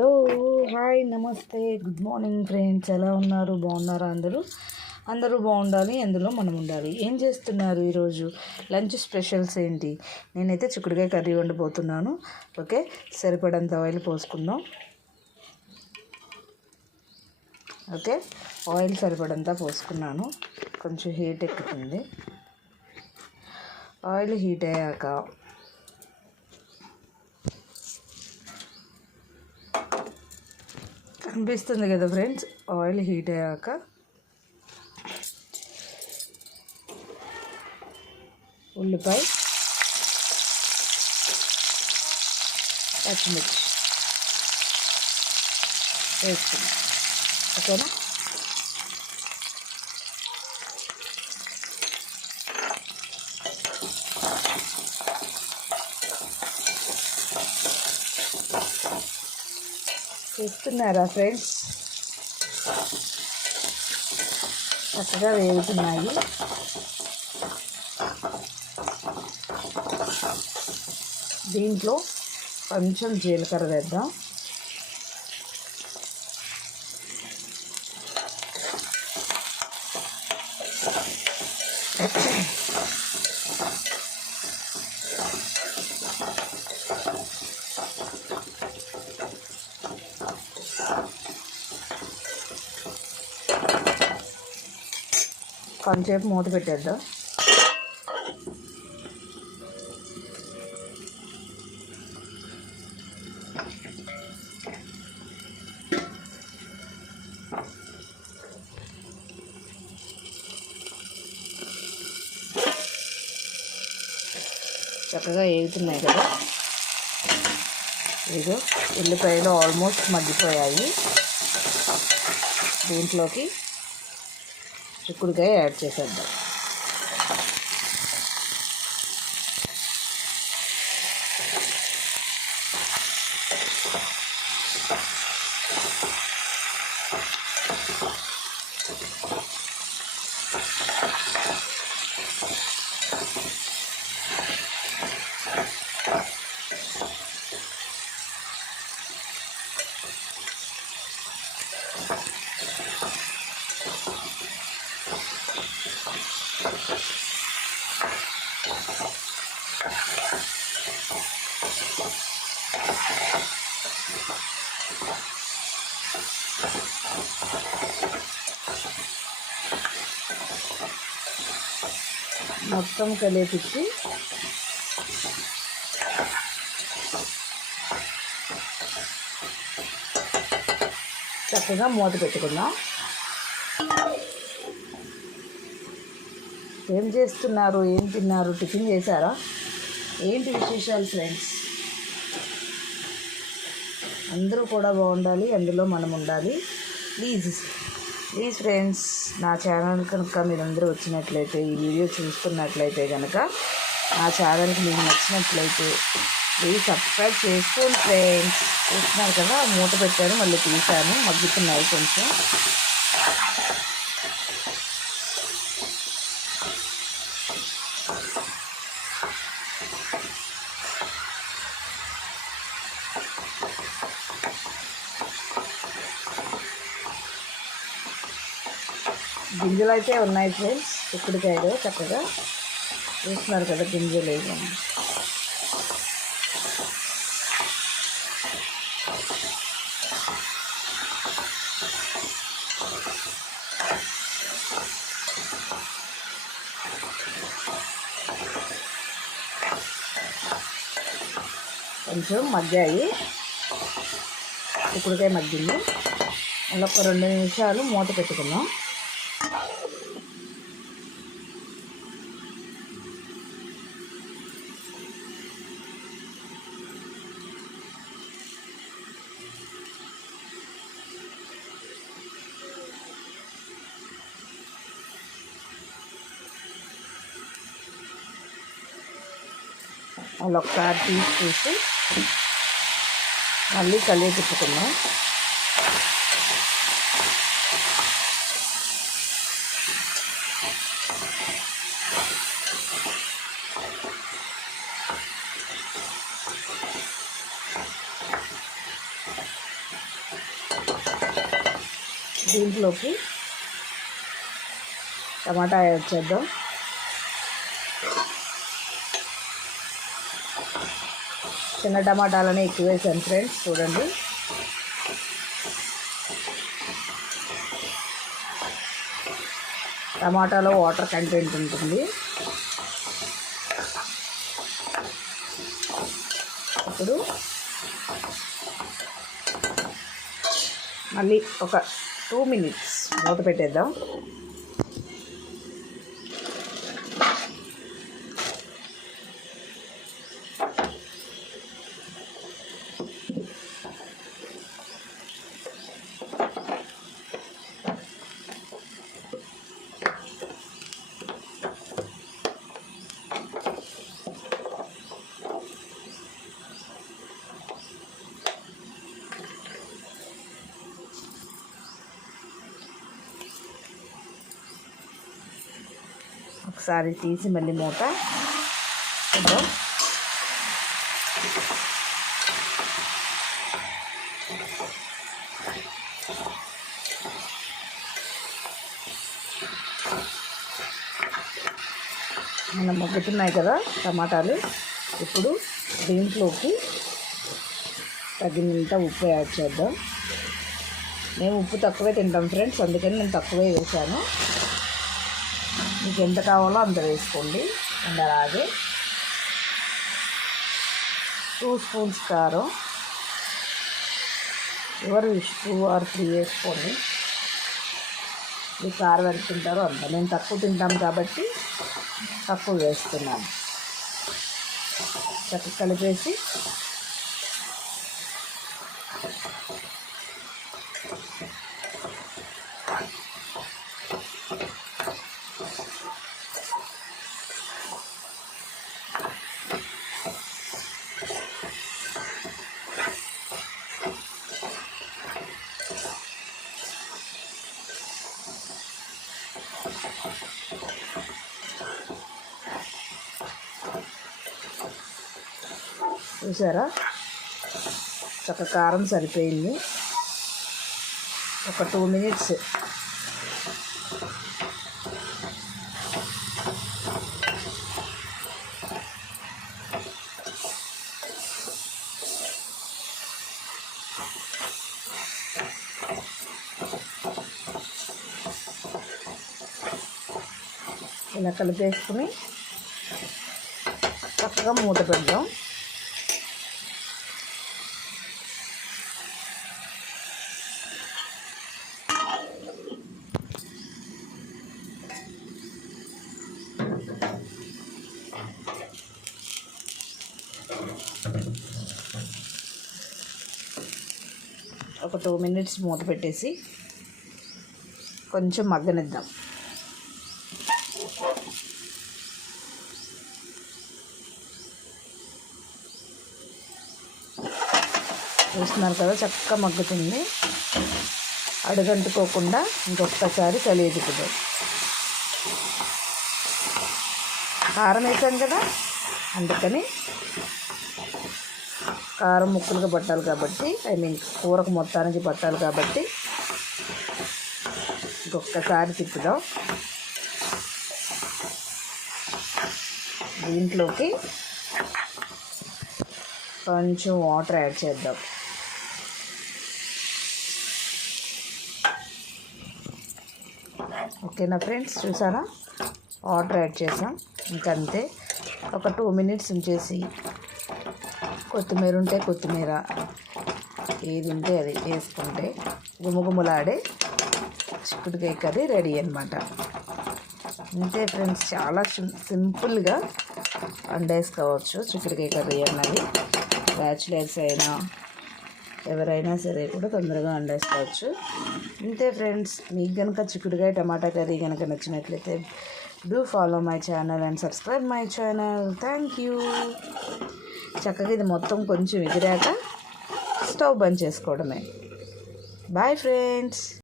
Hello hi నమస్తే. Good morning friends ఎలా ఉన్నారు? బాగున్నారా అందరూ? అందరూ బాగుండాలి. అందులో మనం ఉండాలి. ఏం చేస్తున్నారు ఈరోజు? లంచ్ స్పెషల్స్ ఏంటి? నేనైతే చిక్కుడుకాయ కర్రీ వండిపోతున్నాను. ఓకే? సరిపడంత ఆయిల్ పోసుకుందాం. ఓకే? ఆయిల్ సరిపడంతా పోసుకున్నాను. కొంచెం హీట్ ఎక్కుతుంది. ఆయిల్ హీట్ అయ్యాక కనిపిస్తుంది కదా ఫ్రెండ్స్ ఆయిల్ హీట్ అయ్యాక. ఉల్లిపాయ పచ్చిమిర్చి. వేసుకున్నాం. ఓకేనా? చూస్తున్నారా ఫ్రెండ్స్? చక్కగా వేగుతున్నాయి. దీంట్లో కొంచెం జీలకర్ర వేద్దాం. కొంచెంసేపు మూత పెట్టేద్దాం. చక్కగా వేగుతున్నాయి కదా. ఇదిగో ఉల్లిపాయలు ఆల్మోస్ట్ మగ్గిపోయాయి. దీంట్లోకి చిక్కుడుకాయ యాడ్ చేసేద్దాం మొత్తం కలిపించి చక్కగా మూత పెట్టుకుందాం. ఏం చేస్తున్నారు? ఏం తిన్నారు? టిఫిన్ చేశారా? ఏంటి విశేషాలు ఫ్రెండ్స్? అందరూ కూడా బాగుండాలి అందులో మనం ఉండాలి. ప్లీజ్ ప్లీజ్ ఫ్రెండ్స్ నా ఛానల్ కనుక మీరందరూ వచ్చినట్లయితే ఈ వీడియో చూస్తున్నట్లయితే కనుక నా ఛానల్కి మీకు నచ్చినట్లయితే ప్లీజ్ సబ్స్క్రైబ్ చేసుకోండి ఫ్రెండ్స్ చూస్తున్నారు కదా మూత పెట్టాను మళ్ళీ తీసాను మగ్గుతున్నాయి కొంచెం. గింజలు అయితే ఉన్నాయి ఫ్రెండ్స్. చిక్కుడుకాయలు చక్కగా చూస్తున్నారు కదా గింజలు ఇవ్వండి కొంచెం మగ్గాయి. చిక్కుడుకాయ మగ్గింది. మళ్ళీ ఒక రెండు నిమిషాలు మూత పెట్టుకున్నాం అలా ఒకసారి తీసి చూసి మళ్ళీ కలిగి తిప్పుకున్నాం దీంట్లోకి టమాటా యాడ్ చేద్దాం. చిన్న టమాటాలని ఎక్కువ వేసాను ఫ్రెండ్స్ చూడండి. టమాటాలో వాటర్ కంటెంట్ ఉంటుంది. ఇప్పుడు మళ్ళీ ఒక టూ మినిట్స్ మూత పెట్టేద్దాం. ఒకసారి తీసి మళ్ళీ మూత. చూద్దాం మనం మొగ్గుతున్నాయి కదా టమాటాలు. ఇప్పుడు దీంట్లోకి తగినంత ఉప్పు యాడ్ చేద్దాం. మేము ఉప్పు తక్కువే తింటాం ఫ్రెండ్స్ అందుకని నేను తక్కువే వేసాను మీకు ఎంత కావాలో అంత వేసుకోండి. అండ్ అలాగే టూ స్పూన్స్ కారం. ఎవరు టూ ఆర్ త్రీ వేసుకోండి. మీ కారం ఎంత తింటారో అంత. మేము తక్కువ తింటాం కాబట్టి తక్కువ వేస్తున్నాను చక్కగా కలిపేసి చూసారా? చక్క కారం సరిపోయింది. ఒక టూ మినిట్స్ ఇలా కలిపేసుకుని చక్కగా మూత పెడదాం. ఒక టూ మినిట్స్ మూత పెట్టేసి కొంచెం మగ్గనిద్దాం. చూస్తున్నారు కదా చక్కగా మగ్గుతుంది. అడుగంటుకోకుండా ఇంకొకసారి కలియదుకుదాం కారం వేసాం కదా అందుకని కారం ముక్కలుగా పట్టాలి కాబట్టి ఐ మీన్ కూరకు మొత్తానికి పట్టాలి కాబట్టి ఇంకొకసారి తిప్పుదాం. దీంట్లోకి కొంచెం వాటర్ యాడ్ చేద్దాం. ఓకేనా ఫ్రెండ్స్? చూసారా? వాటర్ యాడ్ చేసాం. ఇంకంతే. ఒక టూ మినిట్స్ ఉంచేసి కొత్తిమీర ఉంటే కొత్తిమీర ఏది ఉంటే అది వేసుకుంటే గుమగుమలాడే చిక్కుడుకాయ కర్రీ రెడీ అనమాట అంతే ఫ్రెండ్స్ చాలా సింపుల్గా వండేసుకోవచ్చు చిక్కుడుకాయ కర్రీ అన్నది. బ్యాచులర్స్ అయినా ఎవరైనా సరే కూడా తొందరగా వండేసుకోవచ్చు. అంతే ఫ్రెండ్స్ మీకు కనుక చిక్కుడుకాయ టమాటా కర్రీ కనుక నచ్చినట్లయితే do follow my channel and subscribe my channel thank you చక్కగా ఇది మొత్తం కొంచెం ఎగిరాక స్టవ్ బంద్ చేసుకోవడమే. Bye friends